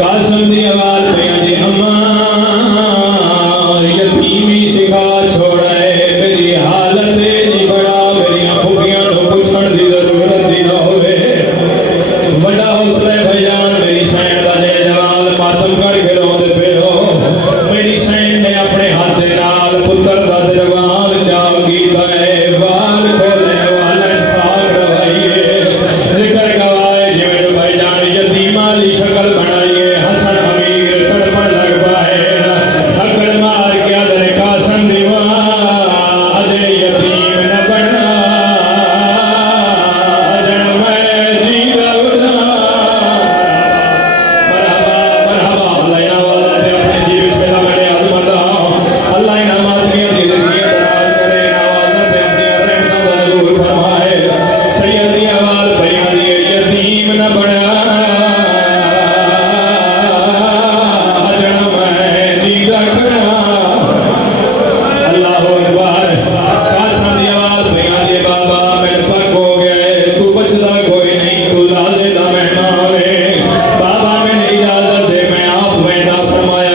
कासम दी आवाज पे आंदी अम्मा यतीमी सिखा छोड़े मेरी हालत नहीं बना मेरी भुखियां नु पूछण दी जरूरत ही ना होवे बड़ा हौसला भाईजान मेरी सैन दा ले जवान मातम करके रोंदे पे हो मेरी सैन ने अपने हाथ दे नाल पुत्र दा जवान चाव कीता है बाल खोले वाला खाक रवाइए जिक्र गवाए जिवें भाईजान यतीमा ली शक्ल बनाइए हसन अमीर तड़पण लग पाए अकड़ मार के अदर कासम दीवा अदे यतीम न बना जन मैं जी दउदा मरहबा मरहबा अल्लाह इना वाला ते अपने जी बिस्मिल्लाह मैंने आजमाता अल्लाह इना मादमियां दी जिंदगी दराज करे इना वाला ते अपनी रहमत दा नजूर फरमाए सैयद दी आवाज बयां दी यतीम न बना जन मैं जी दउदा अल्लाह अकबर कासम दी आवाज बयां दी बाबा मैं पक हो गए तू बचदा कोई नहीं तू लाले दा मेहमान है बाबा मैंने इजाजत दे मैं आप वेंदा फरमाया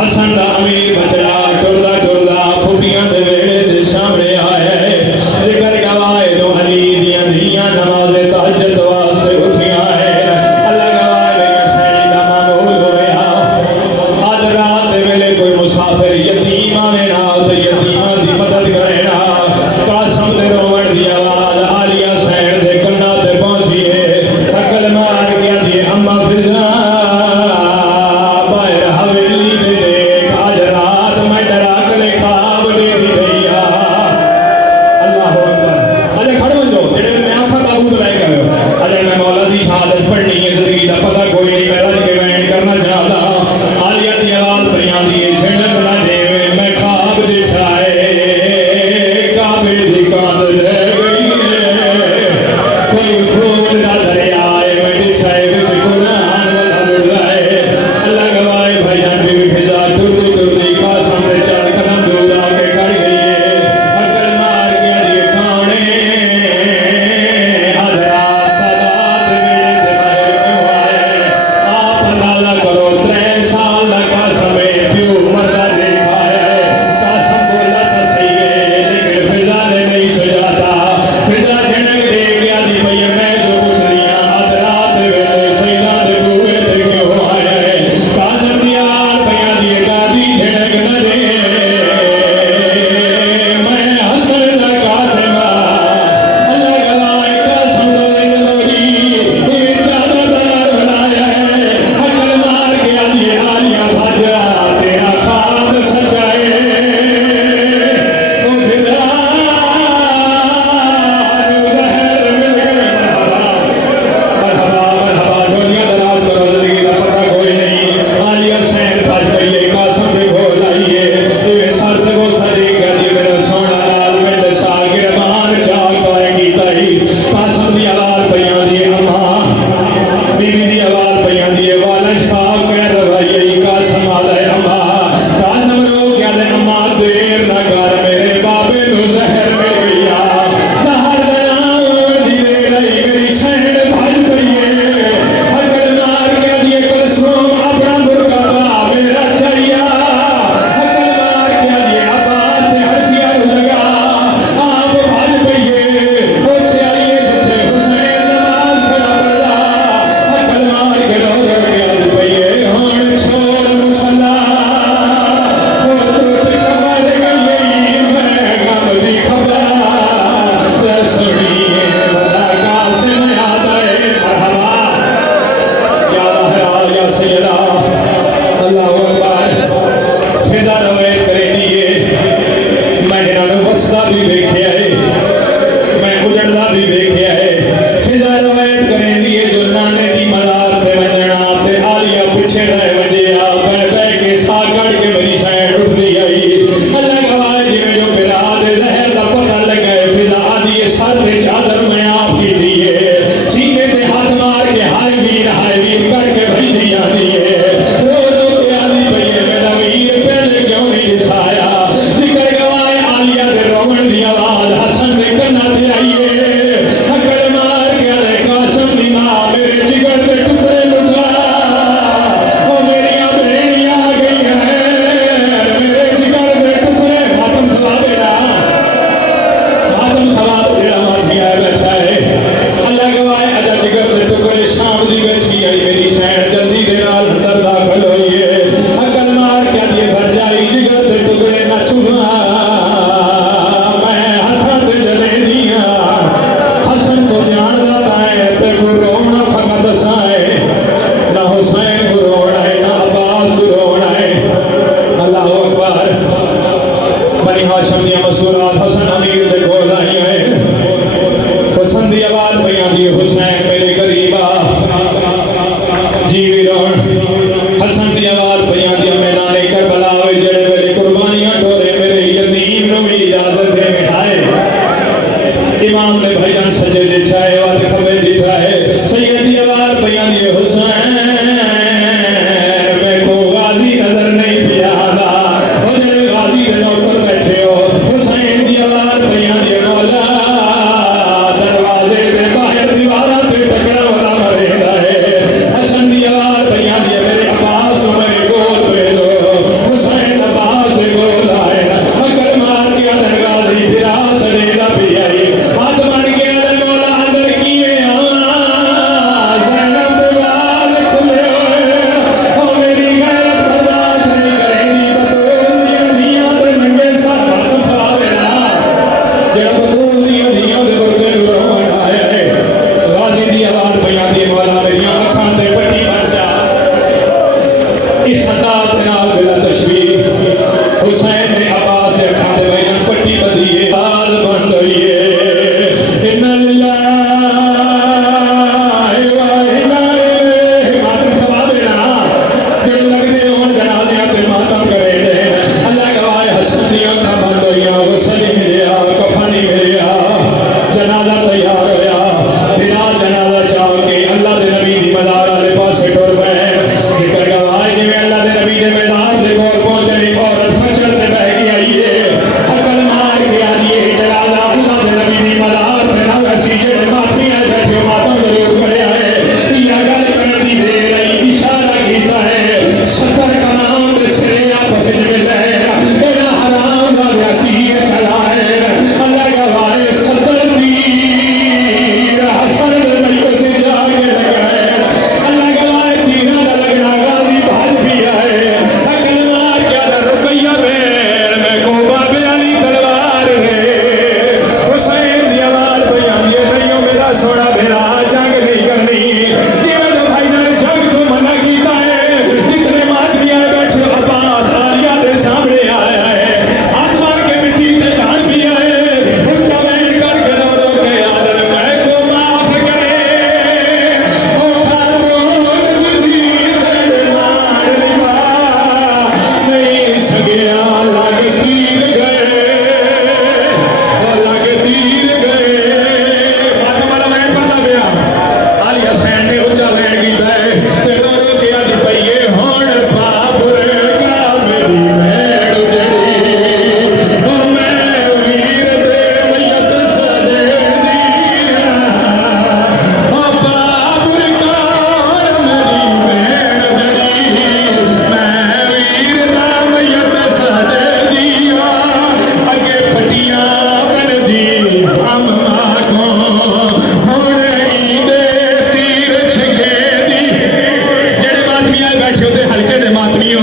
हसन दा अमीर बचड़ा टुरदा टुरदा फुफियां दे वेड़े दे सामने आया है जिक्र गवाए दो अली दियां धियां नमाज़े तहज्जुद वास्ते उठियां है अल्लाह गवाए मेरी सैनी दा मामूल होया आज रात दे वेले कोई मुसाफिर यतीम आवे नाल ते यतीमां दी मदद करे ना कासम दे रोवण दी आवाज आलिया सैन दे कन्ना ते पहुंची है अकल मार गया दी अम्मा फिजा बाहर हवेली दे देख आज रात मैं डरा के ख्वाब दे दी भैया अल्लाह अकबर अजे खड़ बन जाओ जेड़े मैं आंखा ताबूत लाए गए अजे मैं मौला दी शहादत पढ़नी है जिंदगी दा पता कोई नहीं मैं रज के बयान करना चाहता आलिया दी आवाज बयां दी झंडक ना देवे मैं ख्वाब दिखाए काबे दी कांद रह गई है कोई खून ना दरिया है मैं दिखाए विच कुरान वाला बुलाए अल्लाह गवाए भाईजान दी फिजा टुरदी टुरदी कासम दे चार कदम दूर आके खड़ गई है अकल मार गया दी काने हजरात सादात मेरे ते बाहर क्यों आए आप अंदाजा करो 3 साल दा कासम है प्यो मरदा देखा है कासम बोला तो सही है लेकिन फिजा ने नहीं सजाता फिजा झनक दे गया दी भैया मैं जो कुछ दिया आज रात दे वेले सैदा दे बूहे ते क्यों आया है कासम दी आवाज बयां दी गादी झनक न दे मैं हसन दा कासम अल्लाह गवाए कासम दा लोरी ये चादर बनाया है अकल मार गया दी आलिया भाजा तेरा ख्वाब सचाए ओ फिजा जहर मिल गए मरहबा मरहबा दुनिया दराज करो जिंदगी का पता कोई नहीं आलिया सैन भज गई है कासम के घोल आई है ये सर ते वो सदी गली मेरा सोना लाल मेरे सागिर मान चाक पाएगी ताई कासम दी आवाज बयां दी अम्मा बीवी दी आवाज बयां दी वालश खाक पे रवाई कासम आले अम्मा कासम रो गया दे अम्मा देर ना कर मेरे बाबे नु जहर मिल गया जहर नाम दी रही मेरी सैन भज गई है अकल मार गया दी कसम अपना मुर्गा बा मेरा चाहिया अकल मार गया दी आवाज ते हरफिया लगा आप भज गई है ओथे आइए जिथे हुसैन नमाज खड़ा करदा अकल मार के रो गया दी भैया हुन छोड़ मुसल्ला ओ टूट कमर गई मैं गम दी खबर सुनिए बड़ा कासिम याद है मरहबा याद है आलिया सैयदा अल्लाह अकबर फिजा रवायत करे दिए मैंने ना वस्ता भी देखिया है मैं उजड़दा भी देखिया है फिजा रवायत करे दिए जो नाने दी मजार पे वजना ते आलिया पीछे रह वजे आ बह के साग कट के मेरी सैन उठदी आई अल्लाह गवाए जिवें जो बिरा दे जहर दा पता लगा फिजा आदि सर ते चादर मैं आप की दिए सीने पे हाथ मार के हाय वीर करके भई दिया दिए रो रो के आदि भैया मेरा वीर पहले क्यों नहीं दिसाया जिक्र गवाए आलिया दे रोवण दी आवाज हसन दे कन्ना ते आईए अकड़ मार के कासम दी मां मेरे जिगर दे टुकड़े लुटा ਤੇ ਹਲਕੇ ਦੇ ਮਾਤਮੀਓ